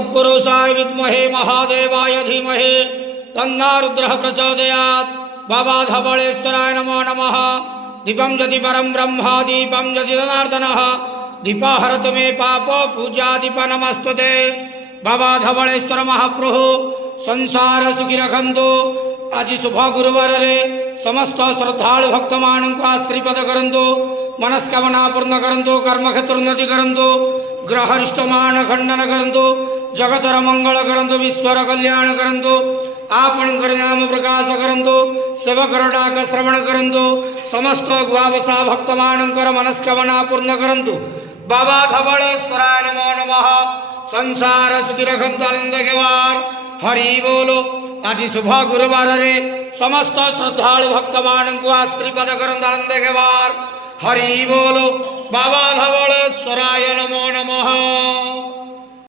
तत्पुरुषाय विद्महे महादेवाय धीमहि तन्नो रुद्रः प्रचोदयात्। बाबा धवळेश्वराय नमो नमः। दीपं यदि परं ब्रह्म दीपं यदि जनार्दनः दीपा हरतु मे पाप पूजा दीप नमस्तुते। बाबा धवळेश्वर महाप्रभु संसार सुखी रखंतु। आज शुभ गुरुवार रे समस्त श्रद्धालु भक्त मान को आशीर्वाद करंतु, मनस्कामना पूर्ण करंतु, कर्म क्षेत्र उन्नति करंतु, ग्रह अरिष्टमान खंडन करंतु, जगतर मंगल करंतु, विश्वर कल्याण करंतु, आपणकर नाम प्रकाश करंतु, सेवकर डाक श्रवण करंतु, समस्त गुआवसा भक्त मानकर मनस्कामना पूर्ण करंतु। बाबा धवळेश्वराय नमो नमः। संसार सुखी रखंतु आनंद केवार हरि बोलो। आज शुभ गुरुवार रे समस्त श्रद्धालु भक्त मान को आशीर्वाद करंतु आनंद केवार हरि बोलो। बाबा धवळेश्वराय नमो नमः।